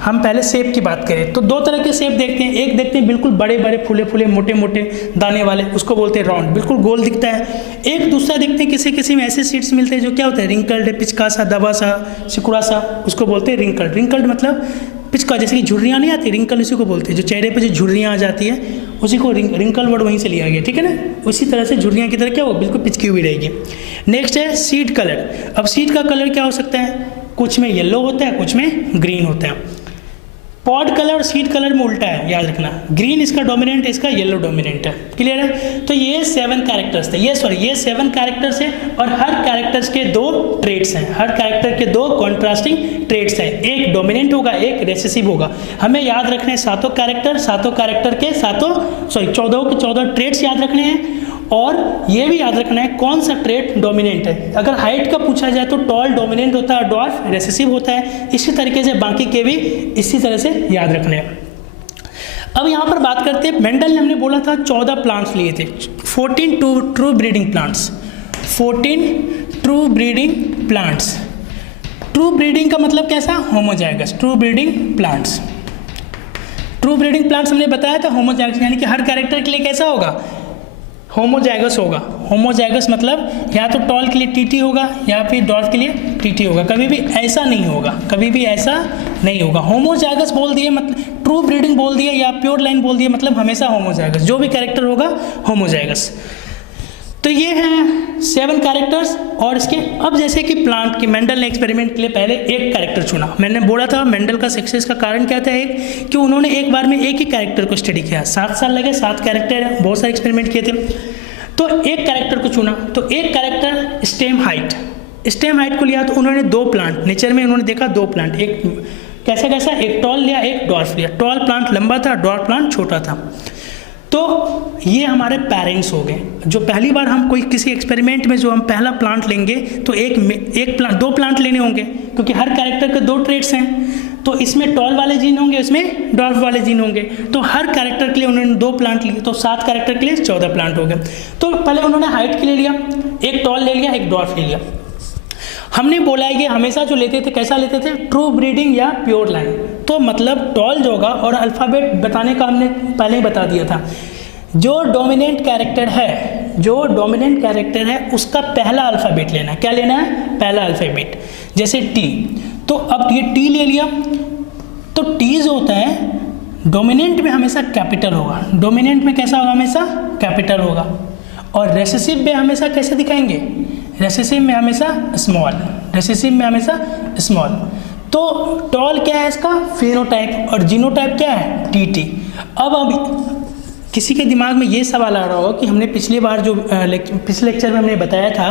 हम पहले शेप की बात करें तो दो तरह के शेप देखते हैं। एक देखते हैं बिल्कुल बड़े बड़े फूले फूले मोटे मोटे दाने वाले, उसको बोलते हैं राउंड, बिल्कुल गोल दिखता है। एक दूसरा देखते हैं किसी किसी में ऐसे सीड्स मिलते हैं जो क्या होता है रिंकल्ड है, पिचका सा, दबा सा, सिकुड़ा सा, उसको बोलते हैं रिंकल्ड। रिंकल्ड मतलब पिचका, जैसे कि झुर्रियाँ नहीं आती, रिंकल उसी को बोलते हैं, जो चेहरे पे जो झुर्रियाँ आ जाती है उसी को रिंकल वर्ड वहीं से लिया गया, ठीक है ना। उसी तरह से झुर्रियाँ की तरह क्या हो बिल्कुल पिचकी हुई रहेगी। नेक्स्ट है सीड कलर। अब सीड का कलर क्या हो सकता है, कुछ में येलो होता है, कुछ में ग्रीन होता है। पॉड कलर और सीड कलर में उल्टा है, याद रखना, ग्रीन इसका डोमिनेंट है, इसका येलो डोमिनेंट है, क्लियर है। तो ये 7 कैरेक्टर्स थे, ये 7 कैरेक्टर्स हैं और हर कैरेक्टर्स के 2 ट्रेड्स हैं, हर कैरेक्टर के 2 कॉन्ट्रास्टिंग ट्रेड्स हैं, एक डोमिनेंट होगा एक रेसेसिव होगा। हमें याद रखने हैं 7 कैरेक्टर के 14 के 14 ट्रेड्स याद रखने हैं। और ये भी याद रखना है कौन सा ट्रेट डोमिनेंट है। अगर हाइट का पूछा जाए तो टॉल डोमिनेंट होता है, डॉर्फ रेसेसिव होता है। इसी तरीके से बाकी के भी इसी तरह से याद रखने हैं। अब यहाँ पर बात करते हैं, मेंडल ने हमने बोला था 14 प्लांट्स लिए थे, 14 true breeding plants, 14 true breeding plants. True breeding का मतलब कैसा, homozygous, true breeding plants. True breeding plants हमने बताया था होमोजाइगस, यानी कि हर कैरेक्टर के लिए कैसा होगा, होमोजाइगस होगा। होमोजाइगस मतलब या तो टॉल के लिए टीटी होगा या फिर डॉर्फ के लिए टीटी होगा, कभी भी ऐसा नहीं होगा, कभी भी ऐसा नहीं होगा। होमोजाइगस बोल दिए मतलब ट्रू ब्रीडिंग बोल दिया या प्योर लाइन बोल दिया मतलब हमेशा होमोजाइगस, जो भी कैरेक्टर होगा होमोजाइगस। तो तो ये हैं 7 कैरेक्टर्स। और इसके अब जैसे कि प्लांट की मेंडल ने एक्सपेरिमेंट के लिए पहले एक कैरेक्टर चुना। मैंने बोला था मेंडल का सक्सेस का कारण क्या था, एक कि उन्होंने एक बार में एक ही कैरेक्टर को स्टडी किया। 7 साल लगे, 7 कैरेक्टर, बहुत सारे एक्सपेरिमेंट किए थे। तो एक कैरेक्टर को चुना, तो एक कैरेक्टर स्टेम हाइट को लिया। तो उन्होंने 2 प्लांट नेचर में उन्होंने देखा, 2 प्लांट, एक कैसा एक टॉल लिया, एक डॉर्फ लिया। टॉल प्लांट लंबा था, डॉर्फ प्लांट छोटा था। तो ये हमारे पेरेंट्स हो गए। जो पहली बार हम कोई किसी एक्सपेरिमेंट में जो हम पहला प्लांट लेंगे तो दो प्लांट लेने होंगे, क्योंकि हर कैरेक्टर के 2 ट्रेट्स हैं। तो इसमें टॉल वाले जीन होंगे, इसमें डॉर्फ वाले जीन होंगे। तो हर कैरेक्टर के लिए उन्होंने 2 प्लांट लिए, तो 7 कैरेक्टर के लिए 14 प्लांट हो गए। तो पहले उन्होंने हाइट के लिए लिया, एक टॉल ले लिया, एक डॉर्फ ले लिया। हमने बोला है कि हमेशा जो लेते थे कैसा लेते थे, ट्रू ब्रीडिंग या प्योर लाइन। तो मतलब टॉल जो होगा, और अल्फ़ाबेट बताने का हमने पहले ही बता दिया था, जो डोमिनेंट कैरेक्टर है उसका पहला अल्फ़ाबेट लेना है। क्या लेना है? पहला अल्फ़ाबेट। जैसे टी, तो अब ये टी ले लिया। तो टी जो होता है डोमिनेंट में हमेशा कैपिटल होगा, डोमिनेंट में कैसा होगा? हमेशा कैपिटल होगा। और रेसेसिव में हमेशा कैसे दिखाएंगे? रेसेसिव में हमेशा स्मॉल। तो टॉल क्या है इसका? फिनोटाइप। और जीनोटाइप क्या है? टीटी। अब किसी के दिमाग में ये सवाल आ रहा होगा कि हमने पिछले लेक्चर में हमने बताया था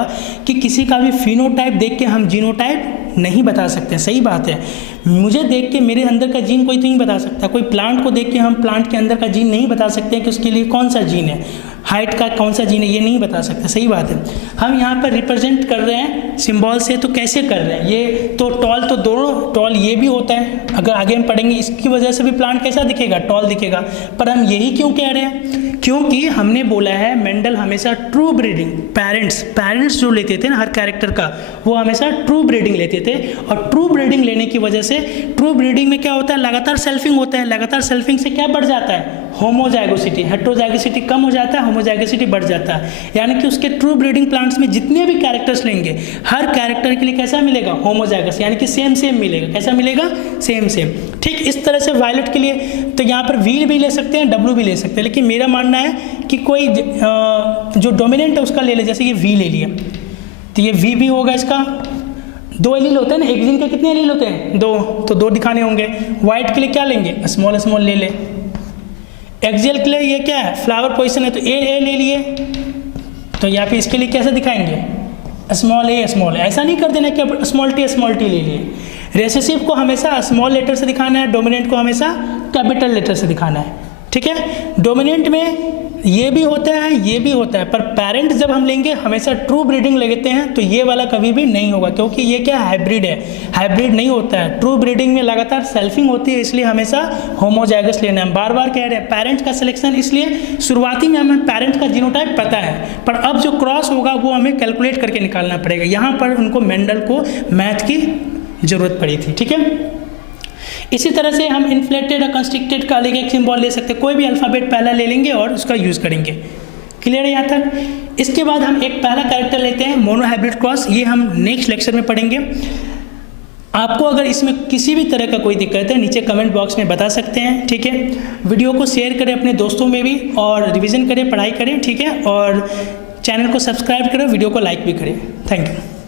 कि किसी का भी फिनोटाइप देख के हम जीनोटाइप नहीं बता सकते। सही बात है, मुझे देख के मेरे अंदर का जीन कोई तो नहीं बता सकता। कोई प्लांट को देख के हम प्लांट के अंदर का जीन नहीं बता सकते कि उसके लिए कौन सा जीन है, हाइट का कौन सा जीन है, ये नहीं बता सकते। सही बात है। हम यहाँ पर रिप्रेजेंट कर रहे हैं सिंबल से, तो कैसे कर रहे हैं? ये तो टॉल, तो दोनों टॉल ये भी होता है। अगर आगे हम पढ़ेंगे इसकी वजह से भी प्लांट कैसा दिखेगा? टॉल दिखेगा। पर हम यही क्यों कह रहे हैं? क्योंकि हमने बोला है मेंडल हमेशा ट्रू ब्रीडिंग, पेरेंट्स जो लेते थे ना हर कैरेक्टर का, वो हमेशा ट्रू ब्रीडिंग लेते थे। और ट्रू ब्रीडिंग लेने की वजह से, ट्रू ब्रीडिंग में क्या होता है? लगातार सेल्फिंग होता है। लगातार सेल्फिंग से क्या बढ़ जाता है? होमोजाइगोसिटी। हेटेरोजाइगोसिटी कम हो जाता है, होमोजाइगोसिटी बढ़ जाता है। यानी कि उसके ट्रू ब्रीडिंग प्लांट्स में जितने भी कैरेक्टर्स लेंगे, हर कैरेक्टर के लिए कैसा मिलेगा? होमोजाइगस, यानी कि सेम मिलेगा। कैसा मिलेगा? सेम। ठीक इस तरह से वायलेट के लिए तो यहाँ पर वी भी ले सकते हैं, डब्ल्यू भी ले सकते हैं, लेकिन मेरा मानना है कि कोई जो डोमिनेंट है उसका ले ले। जैसे ये वी ले लिया, तो ये वी भी होगा। इसका 2 एलील होते हैं ना, एक जीन के कितने एलील होते हैं? 2, तो 2 दिखाने होंगे। वाइट के लिए क्या लेंगे? स्मॉल ले ले। एक्सियल के लिए ये क्या है? फ्लावर पोजीशन है, तो ए ले लिए। तो यहाँ पे इसके लिए कैसे दिखाएंगे? स्मॉल ए। ऐसा नहीं कर देना कि स्मॉल टी ले लिए। रेसेसिव को हमेशा स्मॉल लेटर से दिखाना है, डोमिनेंट को हमेशा कैपिटल लेटर से दिखाना है। ठीक है, डोमिनेंट में ये भी होता है, पर पेरेंट जब हम लेंगे हमेशा ट्रू ब्रीडिंग लेते हैं, तो ये वाला कभी भी नहीं होगा, क्योंकि ये क्या हाइब्रिड है, हाइब्रिड नहीं होता है। ट्रू ब्रीडिंग में लगातार सेल्फिंग होती है, इसलिए हमेशा होमोजाइगस लेना है। बार बार कह रहे हैं पेरेंट का सिलेक्शन, इसलिए शुरुआती में हमें पेरेंट का जीनोटाइप पता है, पर अब जो क्रॉस होगा वो हमें कैलकुलेट करके निकालना पड़ेगा। यहाँ पर उनको मेंडल को मैथ की ज़रूरत पड़ी थी। ठीक है, इसी तरह से हम इन्फ्लेटेड और कंस्ट्रिक्टेड का अलग एक सिंबल ले सकते हैं। कोई भी अल्फ़ाबेट पहला ले लेंगे और उसका यूज़ करेंगे। क्लियर है यहाँ तक? इसके बाद हम एक पहला कैरेक्टर लेते हैं मोनोहाइब्रिड क्रॉस। ये हम नेक्स्ट लेक्चर में पढ़ेंगे। आपको अगर इसमें किसी भी तरह का कोई दिक्कत है, नीचे कमेंट बॉक्स में बता सकते हैं। ठीक है, वीडियो को शेयर करें अपने दोस्तों में भी, और रिविज़न करें, पढ़ाई करें। ठीक है, और चैनल को सब्सक्राइब करें, वीडियो को लाइक भी करें। Thank you.